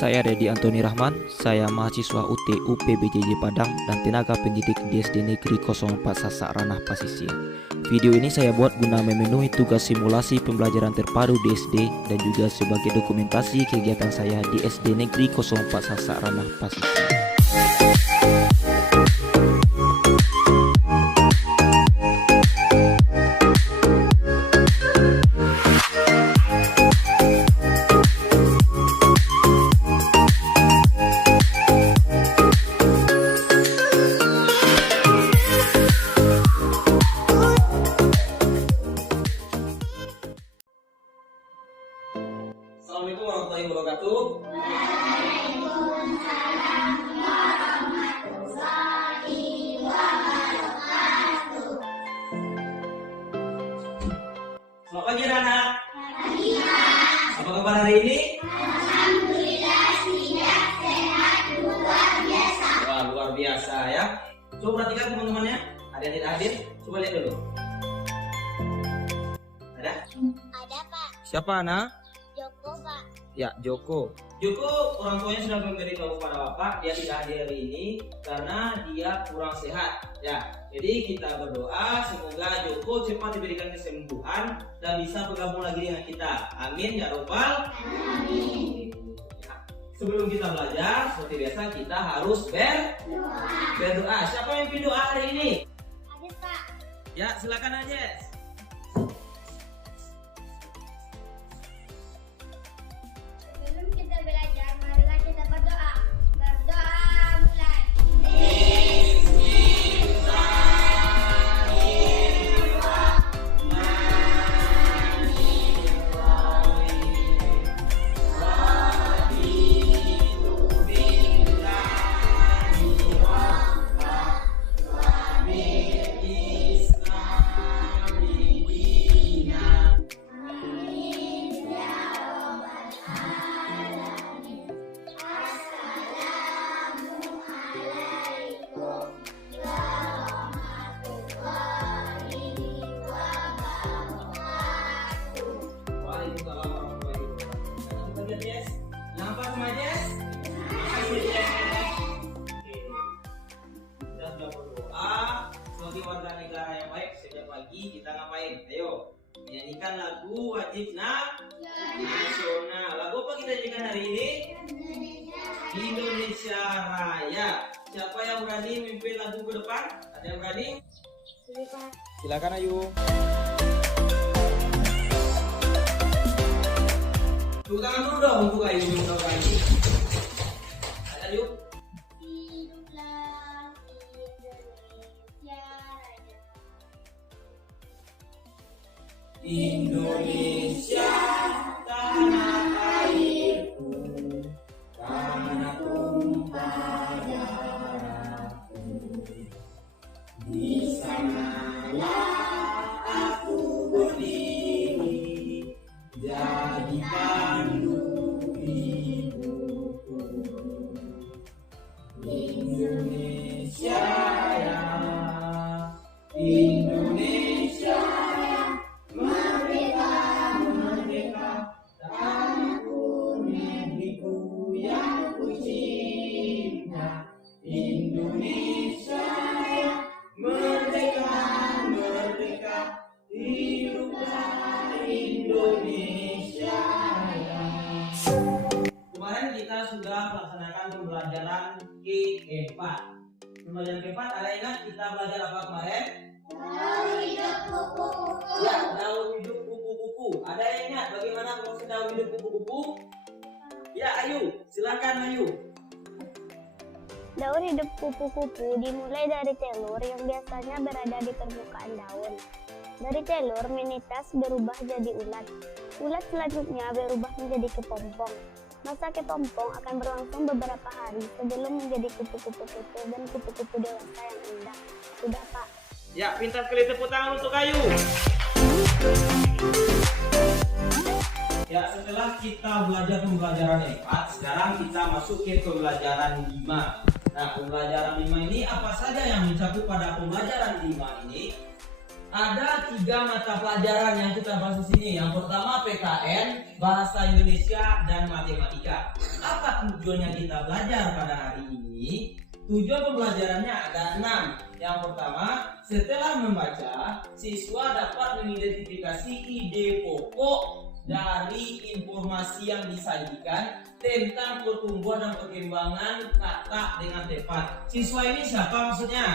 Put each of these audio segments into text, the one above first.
Saya Dedi Antoni Rahman, saya mahasiswa UT UPBJJ Padang dan tenaga pendidik di SD Negeri 04 Sasak Ranah Pasisir. Video ini saya buat guna memenuhi tugas simulasi pembelajaran terpadu di SD dan juga sebagai dokumentasi kegiatan saya di SD Negeri 04 Sasak Ranah Pasisir. Assalamualaikum warahmatullahi wabarakatuh. Waalaikumsalam warahmatullahi wabarakatuh. Selamat pagi anak-anak. Pagi, Pak. Apa kabar hari ini? Alhamdulillah tidak sehat luar biasa. Wah, luar biasa ya. Coba perhatikan teman-temannya. Ada yang tidak hadir? Coba lihat dulu. Ada? Ada, Pak. Siapa anak? Joko, Pak. Ya, Joko. Joko orang tuanya sudah memberitahu kepada Bapak dia tidak hadir hari ini karena dia kurang sehat. Ya, jadi kita berdoa semoga Joko cepat diberikan kesembuhan dan bisa bergabung lagi dengan kita. Amin ya robbal. Amin. Ya. Sebelum kita belajar, seperti biasa kita harus berdoa. Siapa yang pimpin doa hari ini? Ada, Pak. Ya, silakan aja. Sebelum kita belajar, marilah kita berdoa. Berdoa mulai. Sebagai warga negara yang baik, sejak pagi kita ngapain? Ayo, menyanyikan lagu wajib nasional. Lagu apa kita nyanyikan hari ini? Indonesia Raya. Siapa yang berani memimpin lagu ke depan? Ada yang berani? Silakan ayo. Tepuk tangan dulu dong untuk Ayu yang berani. Ada yuk. Hiduplah Indonesia Raya. Indonesia tanah airku, tanah tumpah darahku. Di sanalah aku berdiri, jadi pandu hidupku. Indonesia ya, Indonesia ya, merdeka, merdeka, tanahku, negeriku yang ku cinta. Indonesia ya, merdeka, merdeka, hiduplah Indonesia ya. Kemarin kita sudah melaksanakan pembelajaran keempat. Pembelajaran keempat, ada ingat kita belajar apa kemarin? Daun hidup kupu-kupu. Ya, daun hidup kupu-kupu. Ada yang ingat bagaimana proses daun hidup kupu-kupu? Ya, Ayu, silakan Ayu. Daun hidup kupu-kupu dimulai dari telur yang biasanya berada di permukaan daun. Dari telur menetas berubah jadi ulat. Ulat selanjutnya berubah menjadi kepompong. Masa kepompong akan berlangsung beberapa hari sebelum menjadi kupu-kupu kecil dan kupu-kupu dewasa yang indah. Sudah, Pak. Ya, pintar sekali tepuk tangan untuk Ayu. Ya, setelah kita belajar pembelajaran 4, sekarang kita masuk ke pembelajaran 5. Nah, pembelajaran 5 ini apa saja yang mencakup pada pembelajaran 5 ini? Ada 3 mata pelajaran yang kita bahas di sini. Yang pertama PKN, Bahasa Indonesia, dan Matematika. Apa tujuannya kita belajar pada hari ini? Tujuan pembelajarannya ada 6. Yang pertama, setelah membaca, siswa dapat mengidentifikasi ide pokok dari informasi yang disajikan tentang pertumbuhan dan perkembangan kata dengan tepat. Siswa ini siapa maksudnya?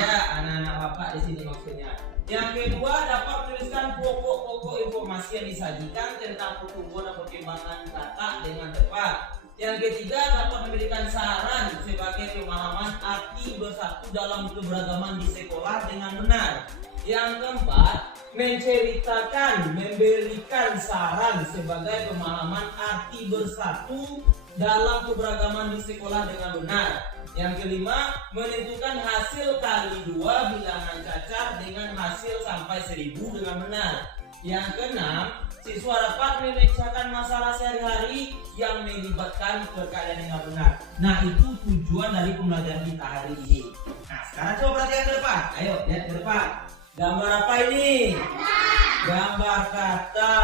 Iya, anak-anak bapak di sini maksudnya. Yang kedua, dapat menuliskan pokok-pokok informasi yang disajikan tentang pertumbuhan dan perkembangan kata dengan tepat. Yang ketiga, dapat memberikan saran sebagai pemahaman arti bersatu dalam keberagaman di sekolah dengan benar. Yang keempat, menceritakan, memberikan saran sebagai pemahaman arti bersatu dalam keberagaman di sekolah dengan benar. Yang kelima, menentukan hasil kali 2 bilangan cacar dengan hasil sampai 1000 dengan benar. Yang keenam, siswa dapat memecahkan masalah sehari-hari yang melibatkan perkalian dengan benar. Nah, itu tujuan dari pembelajaran kita hari ini. Nah, sekarang coba perhatikan ke depan. Ayo, lihat ke depan. Gambar apa ini? Gambar kata.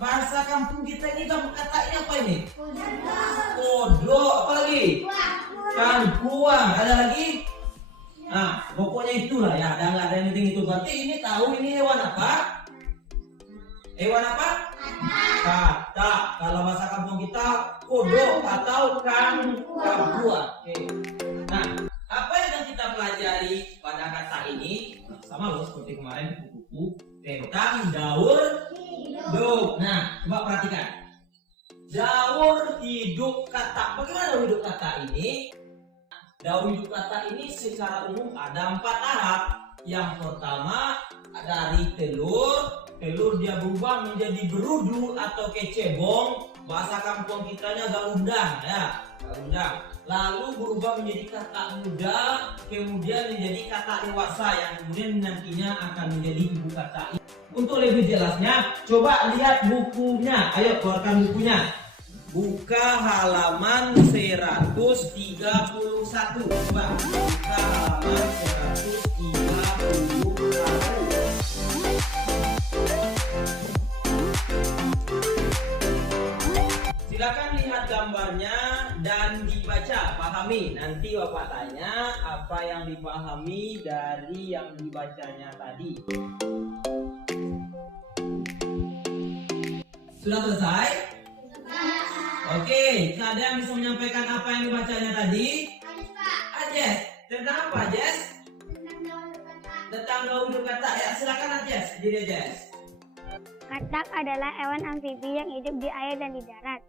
Bahasa kampung kita ini gambar kata ini apa ini? Kodok. Apa lagi? Kangkuang. Ada lagi? Nah, pokoknya itulah ya. Ada nggak ada yang penting itu. Berarti ini tahu ini hewan apa? Hewan apa? Kata. Kalau bahasa kampung kita kodok atau kangkuang. Oke. Nah, apa yang akan kita pelajari pada kata ini? Sama loh seperti kemarin buku-buku tentang daur hidup. Nah, coba perhatikan. Daur hidup kata. Bagaimana daur hidup kata ini? Daur hidup kata ini secara umum ada 4 tahap. Yang pertama dari telur. Telur dia berubah menjadi berudu atau kecebong. Bahasa kampung kitanya gaundang ya, gaundang. Lalu berubah menjadi kata muda, kemudian menjadi kata dewasa yang kemudian nantinya akan menjadi ibu kata. Untuk lebih jelasnya, coba lihat bukunya. Ayo keluarkan bukunya. Buka halaman 131. Coba buka halaman 131. Silakan lihat gambarnya dan dibaca, pahami. Nanti Bapak tanya apa yang dipahami dari yang dibacanya tadi. Sudah selesai? Oke, ada yang bisa menyampaikan apa yang dibacanya tadi? Ajes, tentang apa Ajes? Tentang daur hidup kata. Ya, silakan Ajes, diri Ajes. Katak adalah hewan amfibi yang hidup di air dan di darat.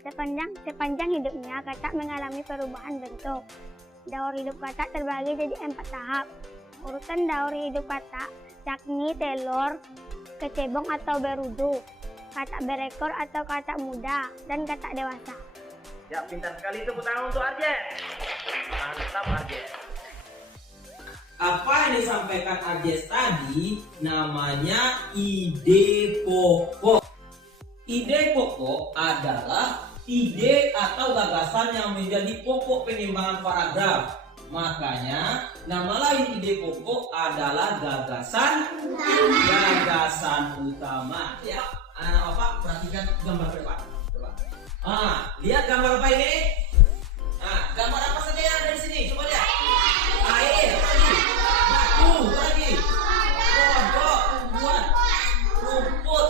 Sepanjang hidupnya, katak mengalami perubahan bentuk. Daur hidup katak terbagi jadi 4 tahap. Urutan daur hidup katak yakni telur, kecebong atau berudu, katak berekor atau katak muda, dan katak dewasa. Ya, pintar sekali, tepuk tangan untuk Arjen. Mantap Arjen. Apa yang disampaikan Arjes tadi namanya ide pokok. Ide pokok adalah ide atau gagasan yang menjadi pokok pengembangan paragraf. Makanya nama lain ide pokok adalah gagasan utama. Ya, anak bapak perhatikan gambar depan. Coba. Lihat gambar apa ini? Gambar apa saja yang ada di sini? Coba lihat. Air, lagi. Kodok, tumbuhan, rumput.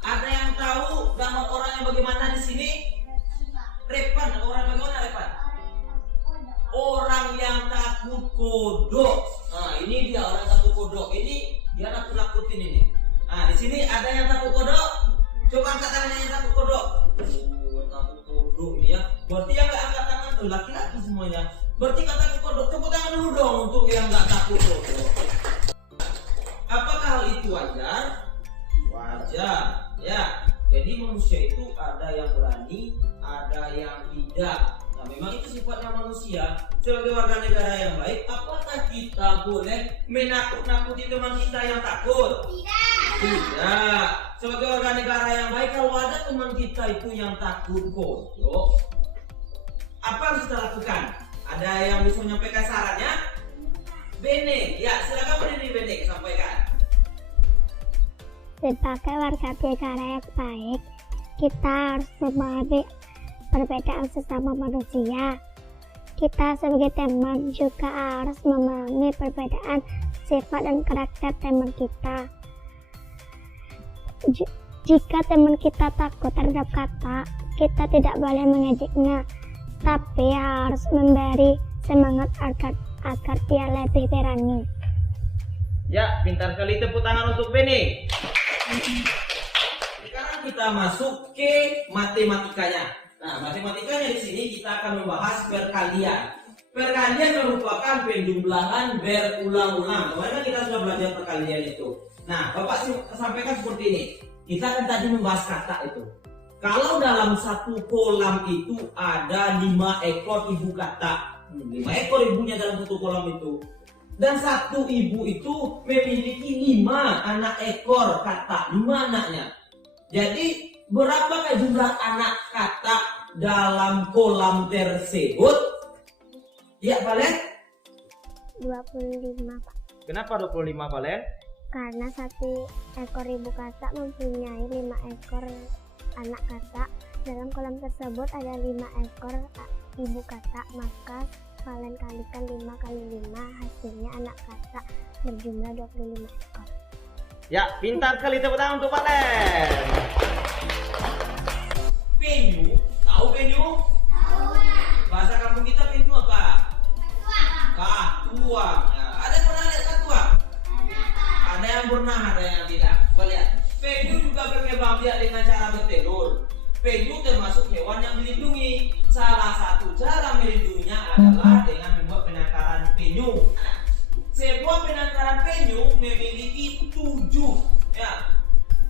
Ada yang tahu gambar orang yang bagaimana di sini? Repan, orang bagaimana Repan? Orang yang takut kodok. Ini dia orang yang takut kodok. Ini dia nakut-nakutin ini. Di sini ada yang takut kodok. Coba angkat tangannya yang takut kodok. Takut kodok ini ya. Berarti yang nggak angkat tangan tuh laki-laki semuanya. Berarti nggak takut kodok. Tepuk tangan dulu dong untuk yang nggak takut kodok. Apakah hal itu wajar? Wajar. Ya. Jadi manusia itu ada yang berani, ada yang tidak. Nah, memang itu sifatnya manusia. Sebagai warga negara yang baik, apakah kita boleh menakut-nakuti teman kita yang takut? Tidak. Sebagai warga negara yang baik, kalau ada teman kita itu yang takut kodok, apa harus kita lakukan? Ada yang bisa menyampaikan sarannya? Bene, ya silakan berdiri Bene, sampaikan. Sebagai warga negara yang baik, kita harus memahami perbedaan sesama manusia. Kita sebagai teman juga harus memahami perbedaan sifat dan karakter teman kita. Jika teman kita takut terhadap kata, kita tidak boleh mengejeknya, tapi harus memberi semangat agar dia lebih berani. Ya, pintar sekali, tepuk tangan untuk Benny. Sekarang kita masuk ke matematikanya. Nah, matematikanya di sini kita akan membahas perkalian. Perkalian merupakan penjumlahan berulang-ulang. Kemarin kan kita sudah belajar perkalian itu. Nah, Bapak sampaikan seperti ini. Kita kan tadi membahas kata itu. Kalau dalam satu kolam itu ada 5 ekor ibu kata. 5 ekor ibunya dalam satu kolam itu. Dan satu ibu itu memiliki 5 anak ekor kata, 5 anaknya. Jadi berapakah jumlah anak kata dalam kolam tersebut? Ya, Valen? 25, Pak. Kenapa 25, Valen? Karena satu ekor ibu kata mempunyai 5 ekor anak kata. Dalam kolam tersebut ada 5 ekor ibu kata, maka kalian kalikan 5 kali 5, hasilnya anak kata berjumlah 25 ekor. Ya, pintar sekali, tepuk tangan untuk Valen. Penyu, tahu penyu? Tahu. Bahasa kampung kita penyu apa? Katuang. Ya, ada yang pernah lihat katuang? Ada yang pernah, ada yang tidak. Coba lihat. Penyu juga berkembang biak dengan cara bertelur. Penyu termasuk hewan yang dilindungi. Salah satu cara melindunginya adalah dengan membuat penangkaran penyu. Sebuah penangkaran penyu memiliki 7. Ya,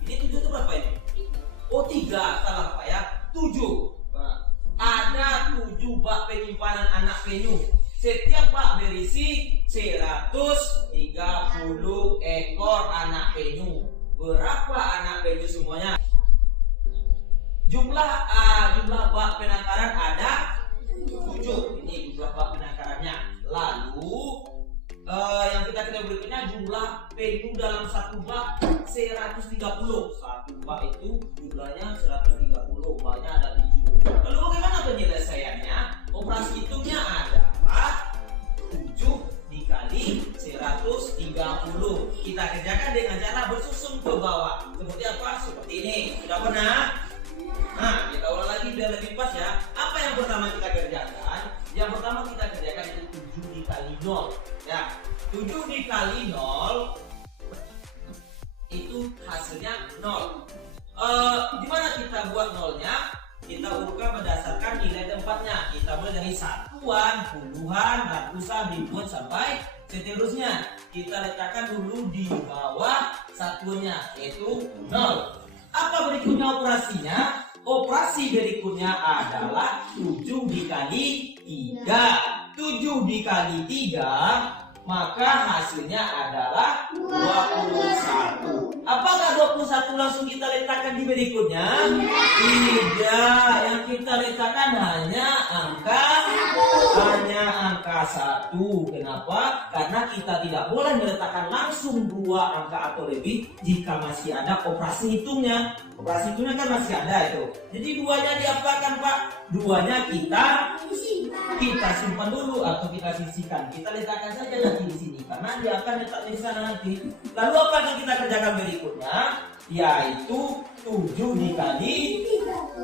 ini 7 itu berapa ini? Oh, 3, salah Pak ya. 7. Nah, ada 7 bak penyimpanan anak penyu. Setiap bak berisi 130 ekor anak penyu. Berapa anak penyu semuanya? Jumlah bak penangkaran ada 7. Ini jumlah bak penangkarannya. Lalu yang kita ketahui berikutnya jumlah penyu dalam satu bak 130. Satu bak itu jumlahnya 130. Baknya ada 7. Lalu bagaimana penyelesaiannya? Operasi hitungnya adalah 7 dikali 130. Kita kerjakan dengan cara bersusun ke bawah. Seperti apa? Seperti ini. Sudah pernah? Nah, kita ulang lagi biar lebih pas ya. Apa yang pertama kita kerjakan? Yang pertama kita kerjakan itu 7 dikali 0. Ya, 7 dikali 0 itu hasilnya 0. Gimana kita buat nolnya? Kita urutkan berdasarkan nilai tempatnya. Kita mulai dari satuan, puluhan, ratusan, ribuan sampai seterusnya. Kita letakkan dulu di bawah satuannya, yaitu 0. Apa berikutnya operasinya? Operasi berikutnya adalah 7 dikali 3. 7 dikali 3, maka hasilnya adalah 21. Apakah 21 langsung kita letakkan di berikutnya? Tidak, yang kita letakkan hanya angka 1. Kenapa? Karena kita tidak boleh meletakkan langsung 2 angka atau lebih jika masih ada operasi hitungnya. Operasi hitungnya kan masih ada itu. Jadi 2-nya diapakan, Pak? 2-nya kita simpan dulu atau kita sisihkan. Kita letakkan saja nanti di sini karena dia akan letak di sana nanti. Lalu apa yang kita kerjakan berikutnya? Yaitu 7 dikali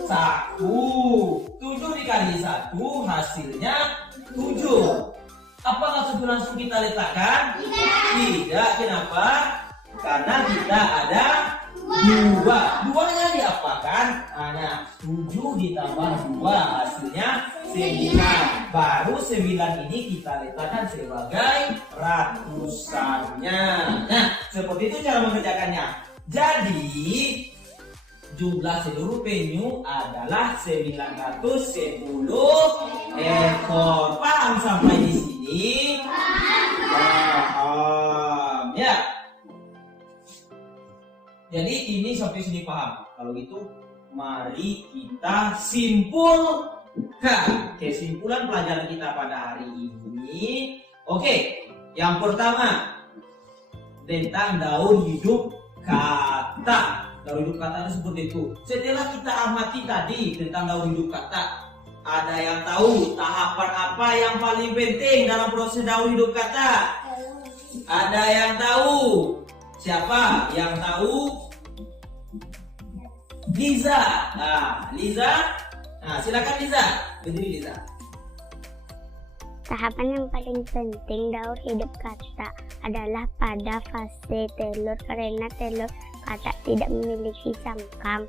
1. 7 dikali 1 hasilnya 7. Apakah 7 langsung kita letakkan? Tidak. Kenapa? Karena kita ada 2. 2-nya diapakan? Nah, 7 ditambah 2 hasilnya 9. Baru 9 ini kita letakkan sebagai ratusannya. Nah, seperti itu cara mengerjakannya. Jadi jumlah seluruh penyu adalah 910 ekor. Paham sampai di sini? Paham ya. Jadi ini sampai sini paham. Kalau gitu mari kita simpulkan kesimpulan pelajaran kita pada hari ini. Oke, yang pertama tentang daun hidup kata. Daur hidup kata itu seperti itu. Setelah kita amati tadi tentang daur hidup kata, ada yang tahu tahapan apa yang paling penting dalam proses daur hidup kata? Ada yang tahu? Siapa yang tahu? Liza. Nah, Liza. Nah, silakan Liza. Berdiri Liza. Tahapan yang paling penting daur hidup kata adalah pada fase telur, karena telur kata tidak memiliki cangkang.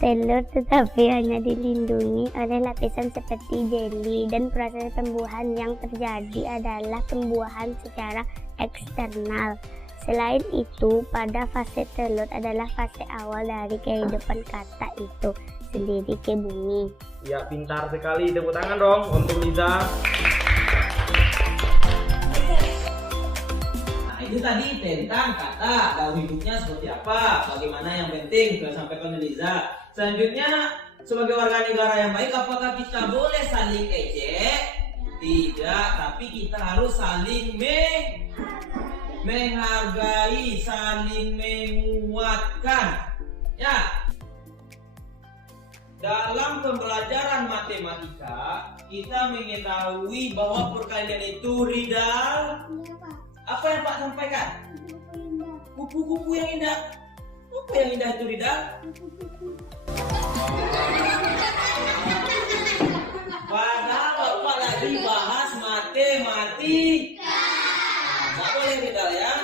Telur tetapi hanya dilindungi oleh lapisan seperti jeli, dan proses pembuahan yang terjadi adalah pembuahan secara eksternal. Selain itu, pada fase telur adalah fase awal dari kehidupan kata itu sendiri ke bumi. Ya, pintar sekali. Tepuk tangan dong untuk Liza. Nah, itu tadi tentang kata daur hidupnya seperti apa, bagaimana yang penting sudah sampaikan Liza. Selanjutnya, sebagai warga negara yang baik, apakah kita boleh saling ejek? Tidak, tapi kita harus saling menghargai, saling menguatkan. Ya. Dalam pembelajaran matematika, kita mengetahui bahwa perkalian itu Ridal. Apa yang Pak sampaikan? Kupu-kupu yang indah. Apa yang indah itu Ridal? Padahal Bapak lagi bahas matematika. Nggak boleh Ridal ya.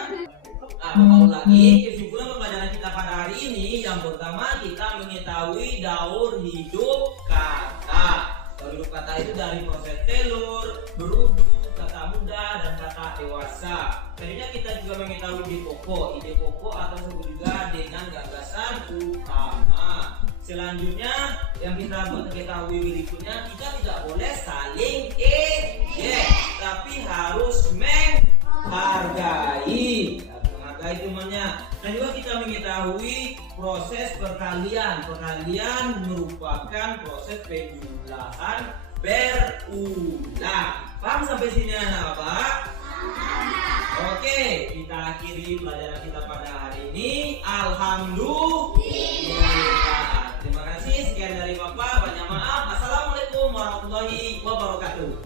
Bapak lagi, kesimpulan pembelajaran kita pada hari ini, yang pertama kita mengetahui daur hidup kata. Daur hidup kata itu dari proses telur, beruduk, kata muda, dan kata dewasa. Selanjutnya kita juga mengetahui ide pokok atau disebut juga dengan gagasan utama. Selanjutnya yang kita ketahui berikutnya, kita tidak boleh saling ejek, tapi harus menghargai. Temannya. Dan juga kita mengetahui proses perkalian. Perkalian merupakan proses penjumlahan berulang. Paham sampai sini anak-anak? Oke, kita akhiri pelajaran kita pada hari ini. Alhamdulillah. Terima kasih. Sekian dari Bapak. Banyak maaf. Assalamualaikum warahmatullahi wabarakatuh.